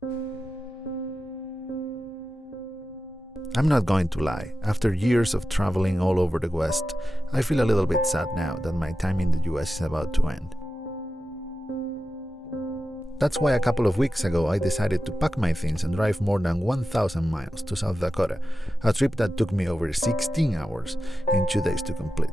I'm not going to lie, after years of traveling all over the West, I feel a little bit sad now that my time in the US is about to end. That's why a couple of weeks ago I decided to pack my things and drive more than 1,000 miles to South Dakota, a trip that took me over 16 hours in 2 days to complete.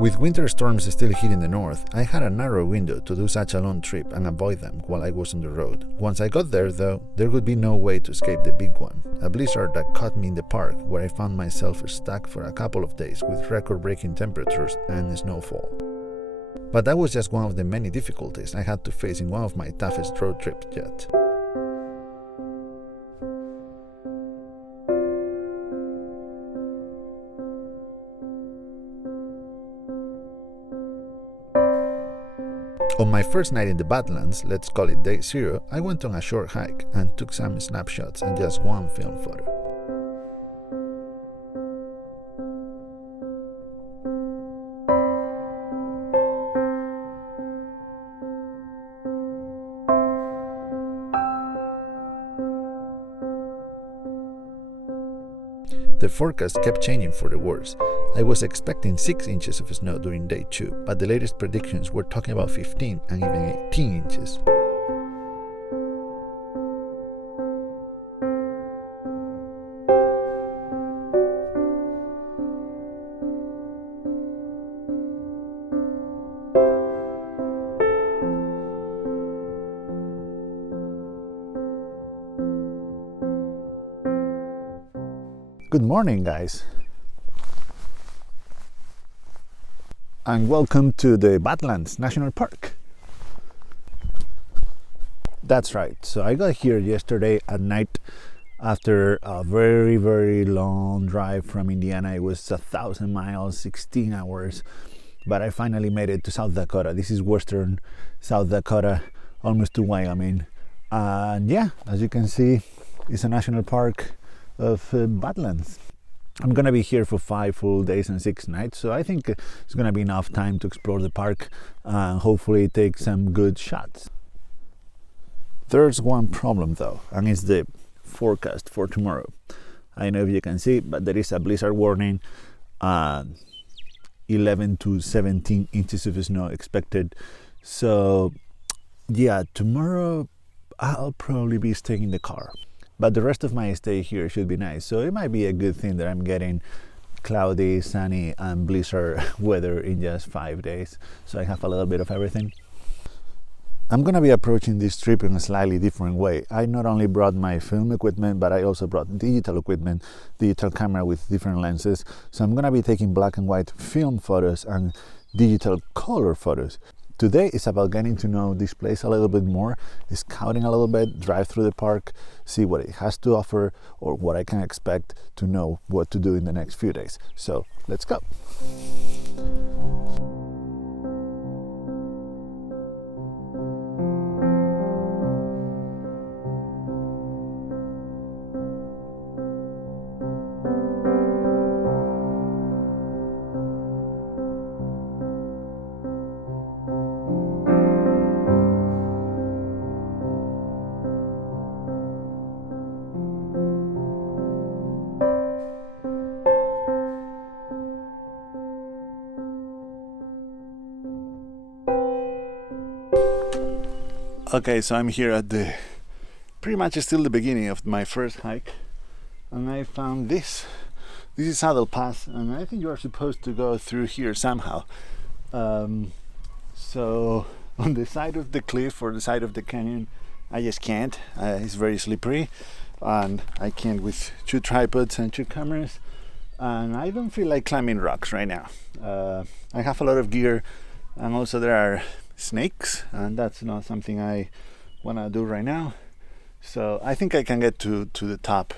With winter storms still hitting the north, I had a narrow window to do such a long trip and avoid them while I was on the road. Once I got there, though, there would be no way to escape the big one, a blizzard that caught me in the park, where I found myself stuck for a couple of days with record-breaking temperatures and snowfall. But that was just one of the many difficulties I had to face in one of my toughest road trips yet. On my first night in the Badlands, let's call it day 0, I went on a short hike and took some snapshots and just one film photo. The forecast kept changing for the worse. I was expecting 6 inches of snow during day 2, but the latest predictions were talking about 15 and even 18 inches. Good morning, guys, and welcome to the Badlands National Park. That's right, so I got here yesterday at night after a very long drive from Indiana. It was 1,000 miles, 16 hours, but I finally made it to South Dakota. This is western South Dakota, almost to Wyoming, and yeah, as you can see, it's a national park of Badlands. I'm gonna be here for 5 full days and 6 nights, so I think it's gonna be enough time to explore the park and hopefully take some good shots. There's one problem though, and it's the forecast for tomorrow. I don't know if you can see, but there is a blizzard warning, 11 to 17 inches of snow expected. So yeah, tomorrow I'll probably be staying in the car. But the rest of my stay here should be nice, so it might be a good thing that I'm getting cloudy, sunny and blizzard weather in just 5 days, so I have a little bit of everything. I'm gonna be approaching this trip in a slightly different way. I not only brought my film equipment, but I also brought digital equipment, digital camera with different lenses, so I'm gonna be taking black and white film photos and digital color photos. Today is about getting to know this place a little bit more, scouting a little bit, drive through the park, see what it has to offer or what I can expect to know what to do in the next few days. So let's go. Okay, so I'm here at the pretty much still the beginning of my first hike, and I found this. This is Saddle Pass, and I think you are supposed to go through here somehow. So on the side of the cliff or the side of the canyon, I just can't. It's very slippery, and I can't with 2 tripods and 2 cameras, and I don't feel like climbing rocks right now. I have a lot of gear, and also there are snakes, and that's not something I want to do right now. So I think I can get to the top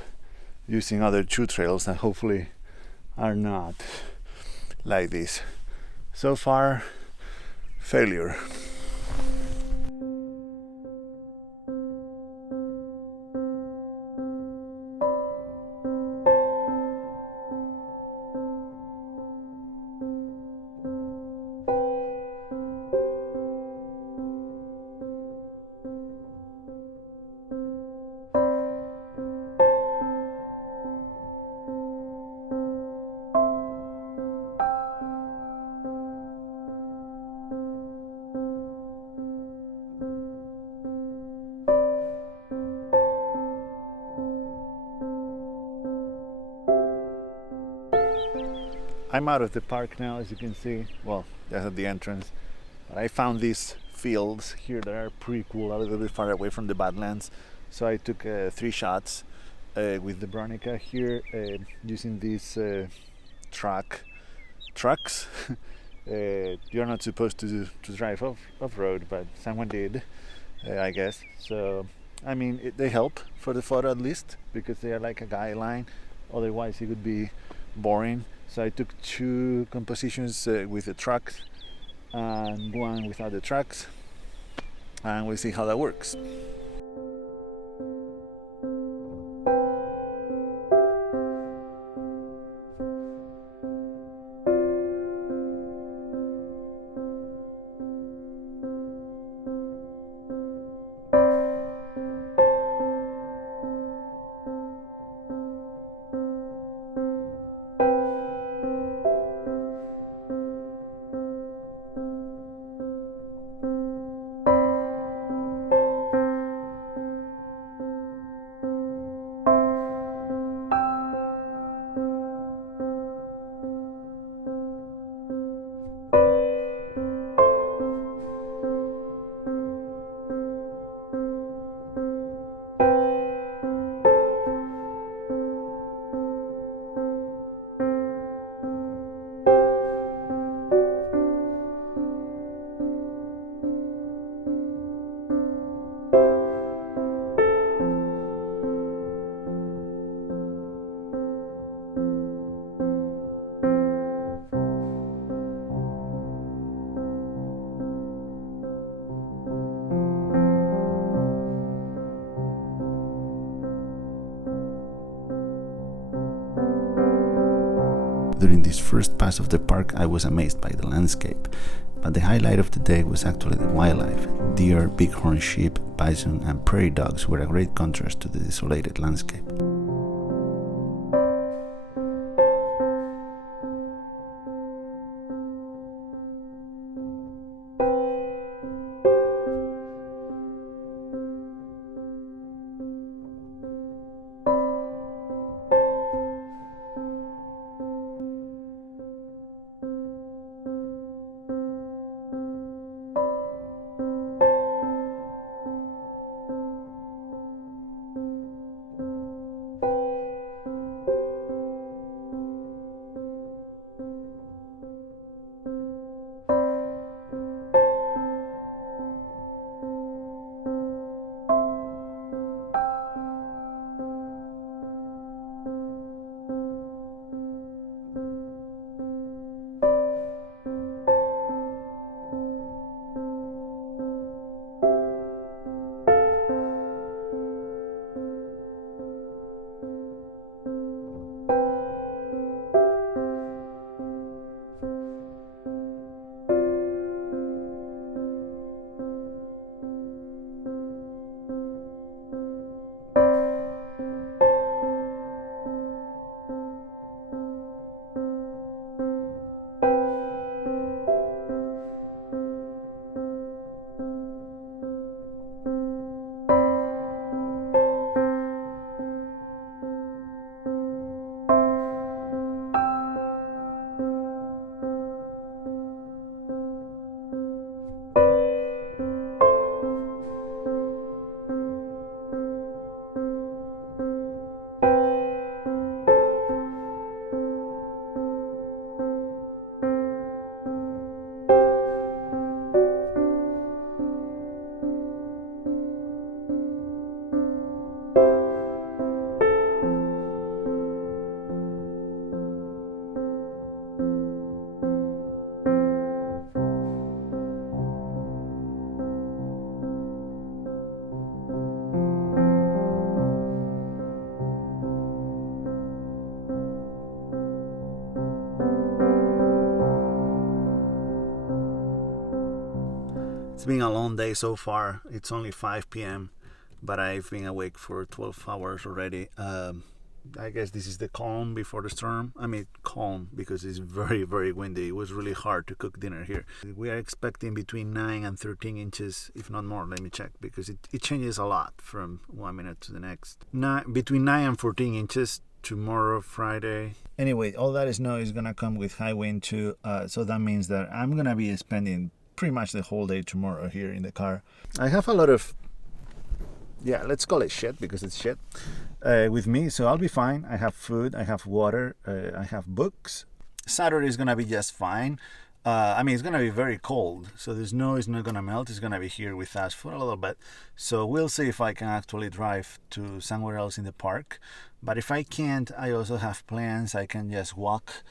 using other 2 trails that hopefully are not like this. So far, failure. I'm out of the park now, as you can see. Well, that's at the entrance. But I found these fields here that are pretty cool, a little bit far away from the Badlands. So I took 3 shots with the Bronica here, using these trucks. You're not supposed to drive off-road, but someone did, I guess. So, I mean, they help for the photo at least, because they are like a guideline. Otherwise, it would be boring. So I took 2 compositions with the trucks and 1 without the trucks, and we'll see how that works. During this first pass of the park, I was amazed by the landscape, but the highlight of the day was actually the wildlife. Deer, bighorn sheep, bison, and prairie dogs were a great contrast to the desolated landscape. It's been a long day so far. It's only 5 p.m. but I've been awake for 12 hours already. I guess this is the calm before the storm. I mean, calm because it's very, very windy. It was really hard to cook dinner here. We are expecting between 9 and 13 inches, if not more. Let me check, because it changes a lot from 1 minute to the next. Between 9 and 14 inches tomorrow, Friday. Anyway, all that snow is gonna come with high wind too, so that means that I'm gonna be spending pretty much the whole day tomorrow here in the car. I have a lot of, yeah, let's call it shit because it's shit, with me, so I'll be fine. I have food, I have water, I have books. Saturday is gonna be just fine. I mean, it's gonna be very cold, so the snow is not gonna melt. It's gonna be here with us for a little bit. So we'll see if I can actually drive to somewhere else in the park. But if I can't, I also have plans. I can just walk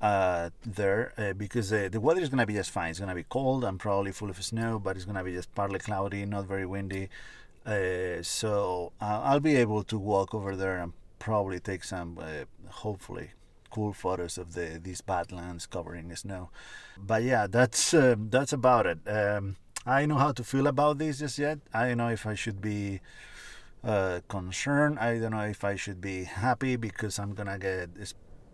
there because the weather is gonna be just fine. It's gonna be cold and probably full of snow, but it's gonna be just partly cloudy, not very windy. So I'll be able to walk over there and probably take some, hopefully, cool photos of these Badlands covering snow. But yeah, that's about it. I don't know how to feel about this just yet. I don't know if I should be concerned. I don't know if I should be happy because I'm gonna get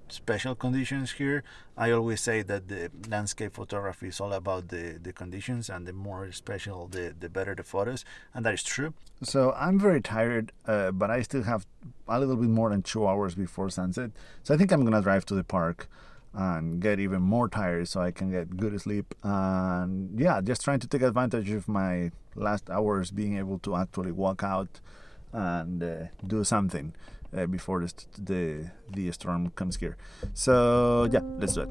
special conditions here. I always say that the landscape photography is all about the conditions, and the more special the better the photos, and that is true. So I'm very tired, but I still have a little bit more than 2 hours before sunset, so I think I'm gonna drive to the park and get even more tired so I can get good sleep. And yeah, just trying to take advantage of my last hours being able to actually walk out and do something before the storm comes here. So yeah, let's do it.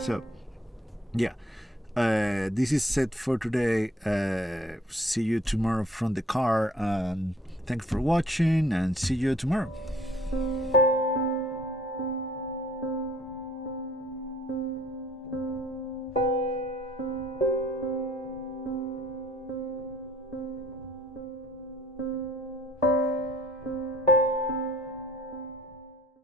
So yeah, this is it for today. See you tomorrow from the car, and thanks for watching, and see you tomorrow.